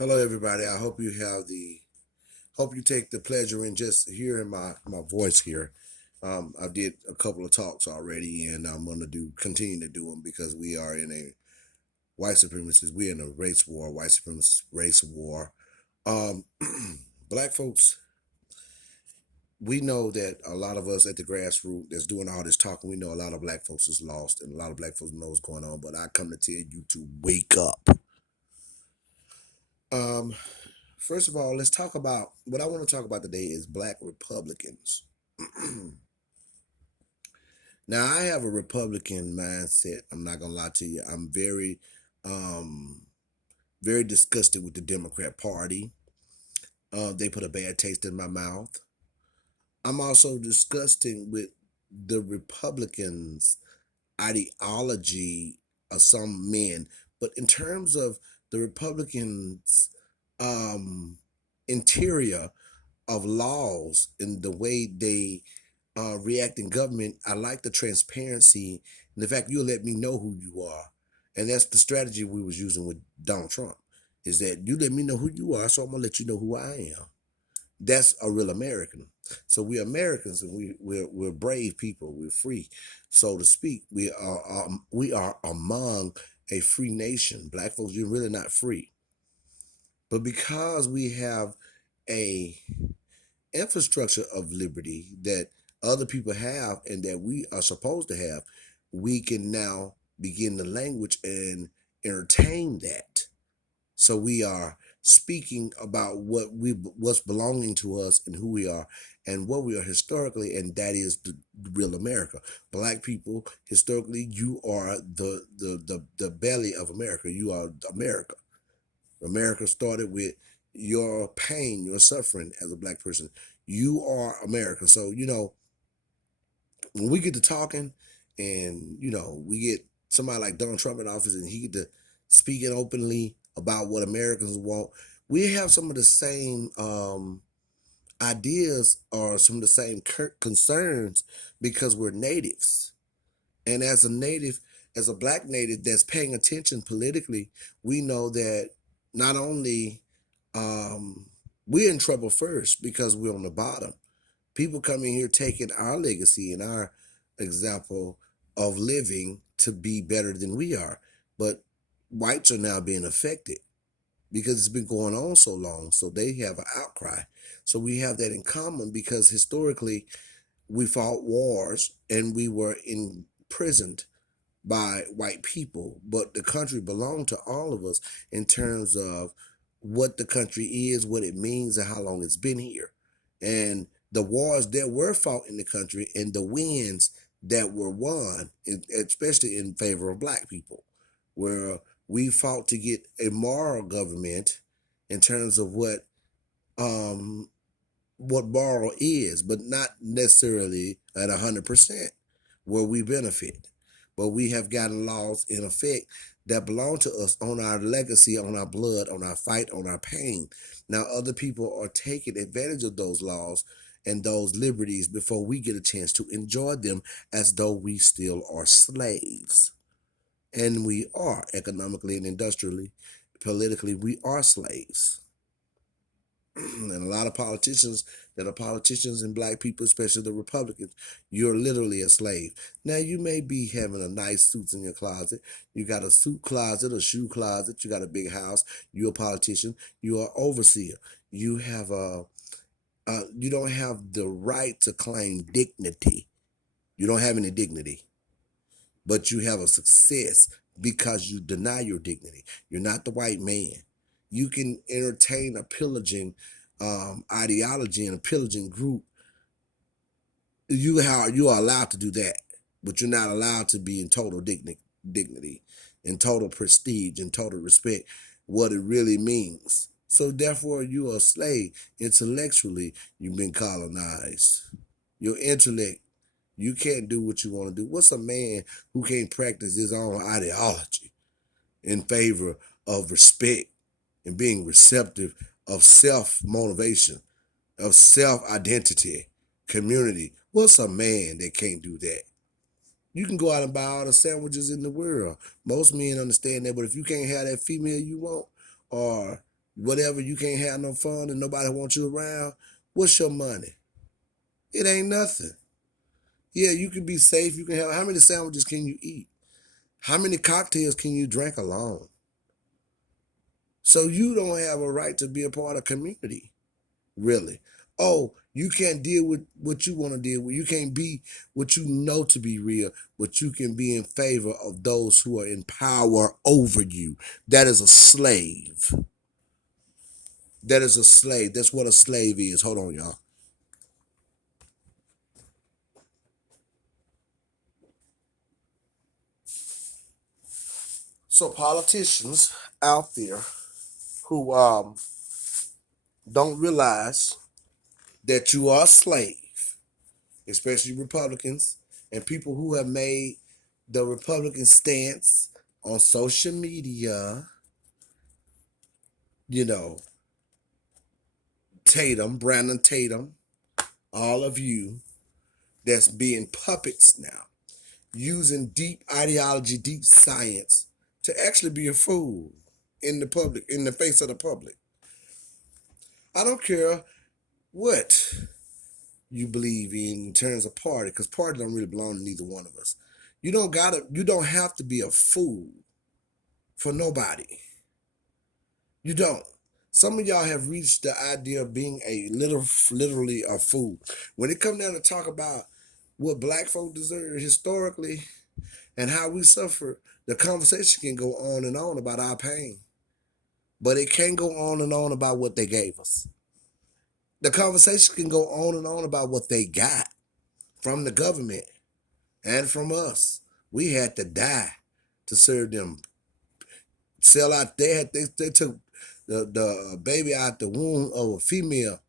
Hello, everybody. I hope you hope you take the pleasure in just hearing my voice here. I did a couple of talks already, and I'm going to continue to do them because we are in a white supremacist. We're in a race war, white supremacist race war. Um, Black folks, we know that a lot of us at the grassroots that's doing all this talking, we know a lot of black folks is lost, and a lot of black folks know what's going on. But I come to tell you to wake up. Um, First of all, let's talk about what I want to talk about today is black Republicans. Now, I have a Republican mindset. I'm not gonna lie to you. I'm um, very disgusted with the Democrat Party. They put a bad taste in my mouth. I'm also disgusted with the Republicans' ideology of some men, but in terms of the Republicans' um, interior of laws and the way they react in government, I like the transparency and the fact you'll let me know who you are. And that's the strategy we was using with Donald Trump, is that you let me know who you are, so I'm gonna let you know who I am. That's a real American. So we're Americans, and we're brave people. We're free, so to speak. We are among a free nation. Black folks, you're really not free, but because we have a infrastructure of liberty that other people have and that we are supposed to have, we can now begin the language and entertain that. So we are speaking about what's belonging to us and who we are and what we are historically, and that is the real America. Black people, historically, you are the belly of America. You are America. America started with your pain, your suffering as a black person. You are America. So, when we get to talking and, we get somebody like Donald Trump in office and he get to speaking openly about what Americans want, we have some of the same ideas or some of the same concerns because we're natives. And as a native, as a black native that's paying attention politically, we know that not only um, we're in trouble first because we're on the bottom. People coming here taking our legacy and our example of living to be better than we are. But whites are now being affected because it's been going on so long. So they have an outcry. So we have that in common because historically we fought wars and we were imprisoned by white people, but the country belonged to all of us in terms of what the country is, what it means, and how long it's been here. And the wars that were fought in the country and the wins that were won, especially in favor of black people, where we fought to get a moral government in terms of um what moral is, but not necessarily at 100% where we benefit. But we have gotten laws in effect that belong to us on our legacy, on our blood, on our fight, on our pain. Now, other people are taking advantage of those laws and those liberties before we get a chance to enjoy them as though we still are slaves. And we are economically and industrially, politically, we are slaves. And a lot of politicians that are politicians and black people, especially the Republicans, you're literally a slave. Now you may be having a nice suits in your closet. You got a suit closet, a shoe closet. You got a big house. You're a politician. You are overseer. You have you don't have the right to claim dignity. You don't have any dignity, but you have a success because you deny your dignity. You're not the white man. You can entertain a pillaging ideology and a pillaging group. You are allowed to do that, but you're not allowed to be in total dignity, in total prestige, in total respect. What it really means. So therefore, you are a slave. Intellectually, you've been colonized. Your intellect, you can't do what you want to do. What's a man who can't practice his own ideology in favor of respect and being receptive of self motivation, of self identity, community? What's a man that can't do that? You can go out and buy all the sandwiches in the world. Most men understand that, but if you can't have that female you want, or Whatever, you can't have no fun and nobody wants you around. What's your money? It ain't nothing. Yeah, you can be safe. You can have, how many sandwiches can you eat? How many cocktails can you drink alone? So you don't have a right to be a part of community, really. Oh, you can't deal with what you want to deal with. You can't be what you know to be real, but you can be in favor of those who are in power over you. That is a slave. That is a slave. That's what a slave is. Hold on, y'all. So politicians out there who don't realize that you are a slave, especially Republicans and people who have made the Republican stance on social media, you know, Tatum, Brandon Tatum, all of you that's being puppets now, using deep ideology, deep science to actually be a fool in the public, in the face of the public. I don't care what you believe in terms of party, because party don't really belong to neither one of us. You don't have to be a fool for nobody. You don't. Some of y'all have reached the idea of being literally a fool. When it comes down to talk about what black folk deserve historically and how we suffer, the conversation can go on and on about our pain. But it can't go on and on about what they gave us. The conversation can go on and on about what they got from the government and from us. We had to die to serve them. Sell out. They took the baby out the womb of a female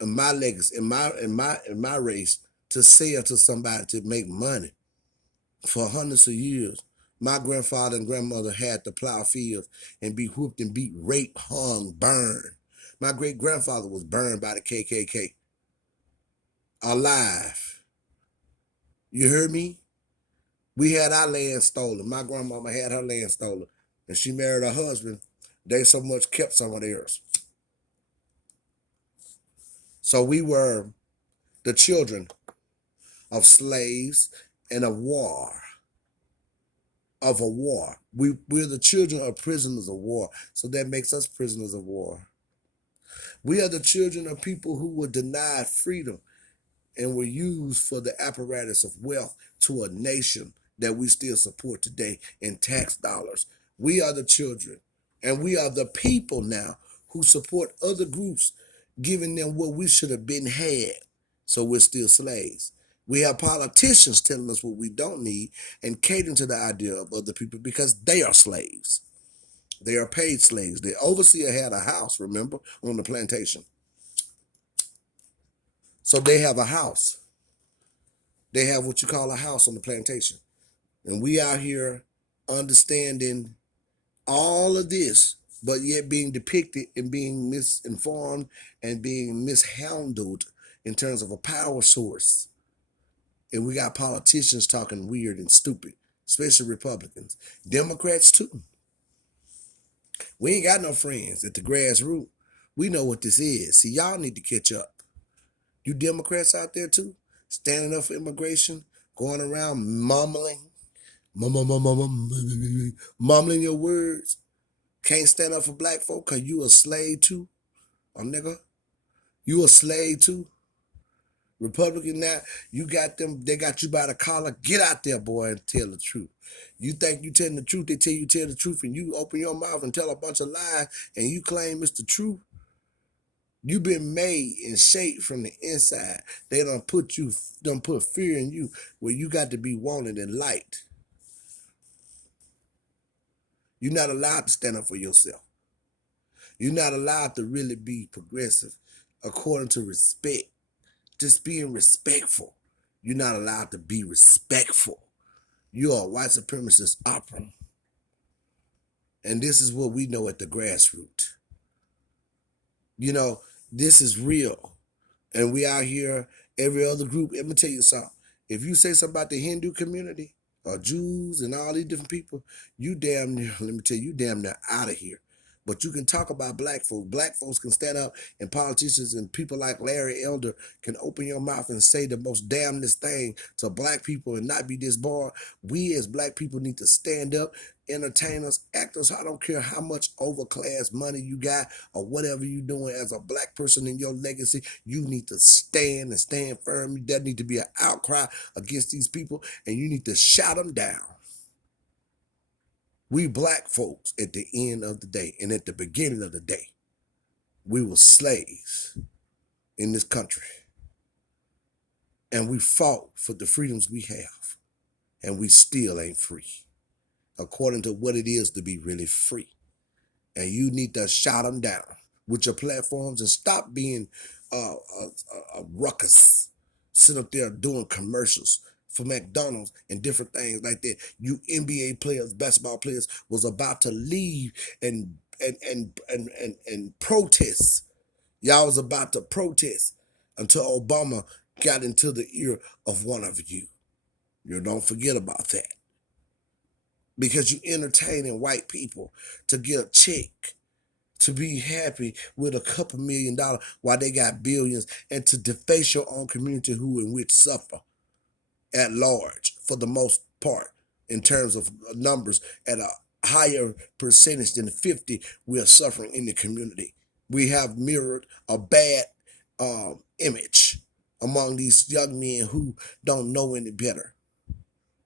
in my legacy, in my race, to sell to somebody to make money for hundreds of years. My grandfather and grandmother had to plow fields and be whooped and beat, raped, hung, burned. My great grandfather was burned by the KKK alive. You heard me? We had our land stolen. My grandmama had her land stolen. And she married her husband. They so much kept some of theirs. So we were the children of slaves and of war. Of a war. We're the children of prisoners of war. So that makes us prisoners of war. We are the children of people who were denied freedom and were used for the apparatus of wealth to a nation that we still support today in tax dollars. We are the children, and we are the people now who support other groups, giving them what we should have been had. So we're still slaves. We have politicians telling us what we don't need and catering to the idea of other people because they are slaves. They are paid slaves. The overseer had a house, remember, on the plantation. So they have a house. They have what you call a house on the plantation. And we out here understanding all of this, but yet being depicted and being misinformed and being mishandled in terms of a power source. And we got politicians talking weird and stupid, especially Republicans. Democrats too. We ain't got no friends at the grassroots. We know what this is. See, y'all need to catch up. You Democrats out there too, standing up for immigration, going around mumbling your words. Can't stand up for black folk because you a slave too, a nigga. You a slave too. Republican now, you got them, they got you by the collar. Get out there, boy, and tell the truth. You think you telling the truth, they tell you tell the truth, and you open your mouth and tell a bunch of lies, and you claim it's the truth. You've been made and shaped from the inside. They done put fear in you where you got to be wanted and liked. You're not allowed to stand up for yourself. You're not allowed to really be progressive according to respect. Just being respectful. You're not allowed to be respectful. You are a white supremacist opera. And this is what we know at the grassroots. You know, this is real. And we out here, every other group. Let me tell you something. If you say something about the Hindu community or Jews and all these different people, you damn near, let me tell you, you damn near out of here. But you can talk about black folks. Black folks can stand up, and politicians and people like Larry Elder can open your mouth and say the most damnedest thing to black people and not be disbarred. We as black people need to stand up, entertainers, actors. I don't care how much overclass money you got or whatever you're doing as a black person in your legacy. You need to stand and stand firm. There need to be an outcry against these people, and you need to shout them down. We black folks at the end of the day and at the beginning of the day, we were slaves in this country. And we fought for the freedoms we have. And we still ain't free, according to what it is to be really free. And you need to shout them down with your platforms and stop being a ruckus, sit up there doing commercials for McDonald's and different things like that. You NBA players, basketball players was about to leave and protest. Y'all was about to protest until Obama got into the ear of one of you. You don't forget about that. Because you entertaining white people to get a check, to be happy with a couple $1 million while they got billions, and to deface your own community who in which suffer at large for the most part in terms of numbers at a higher percentage than 50 we are suffering in the community. We have mirrored a bad image among these young men who don't know any better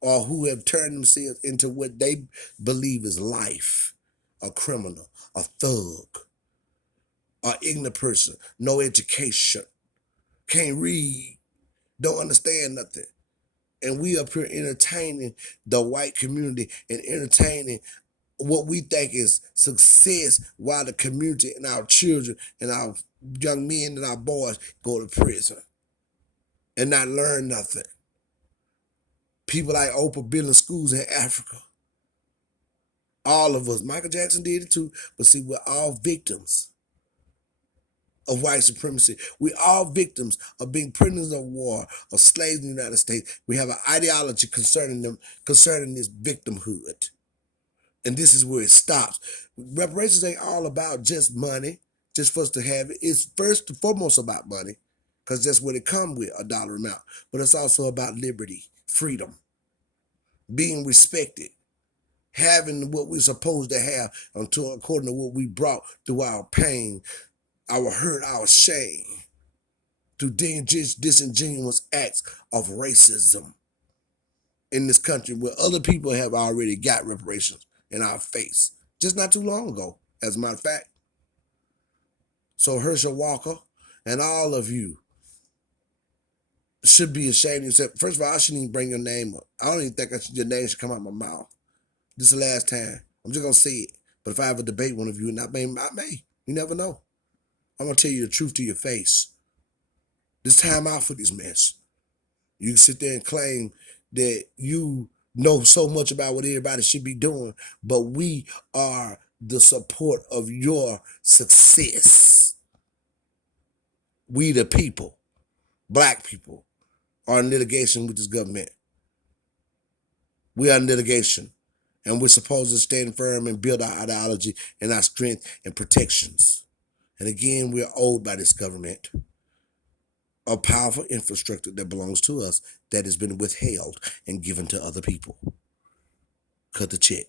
or who have turned themselves into what they believe is life. A criminal, a thug, an ignorant person, no education, can't read, don't understand nothing. And we up here entertaining the white community and entertaining what we think is success while the community and our children and our young men and our boys go to prison and not learn nothing. People like Oprah building schools in Africa. All of us. Michael Jackson did it too. But see, we're all victims of white supremacy. We're all victims of being prisoners of war or slaves in the United States. We have an ideology concerning this victimhood. And this is where it stops. Reparations ain't all about just money, just for us to have it. It's first and foremost about money, because that's what it comes with, a dollar amount. But it's also about liberty, freedom, being respected, having what we're supposed to have according to what we brought through our pain, our hurt, our shame, through disingenuous acts of racism in this country where other people have already got reparations in our face, just not too long ago, as a matter of fact. So Herschel Walker and all of you should be ashamed of yourself. First of all, I shouldn't even bring your name up. I don't even think your name should come out my mouth. This is the last time. I'm just going to say it. But if I ever debate one of you, and I may. You never know. I'm going to tell you the truth to your face. This time out for this mess. You can sit there and claim that you know so much about what everybody should be doing, but we are the support of your success. We the people, black people, are in litigation with this government. We are in litigation, and we're supposed to stand firm and build our ideology and our strength and protections. And again, we're owed by this government a powerful infrastructure that belongs to us that has been withheld and given to other people. Cut the check.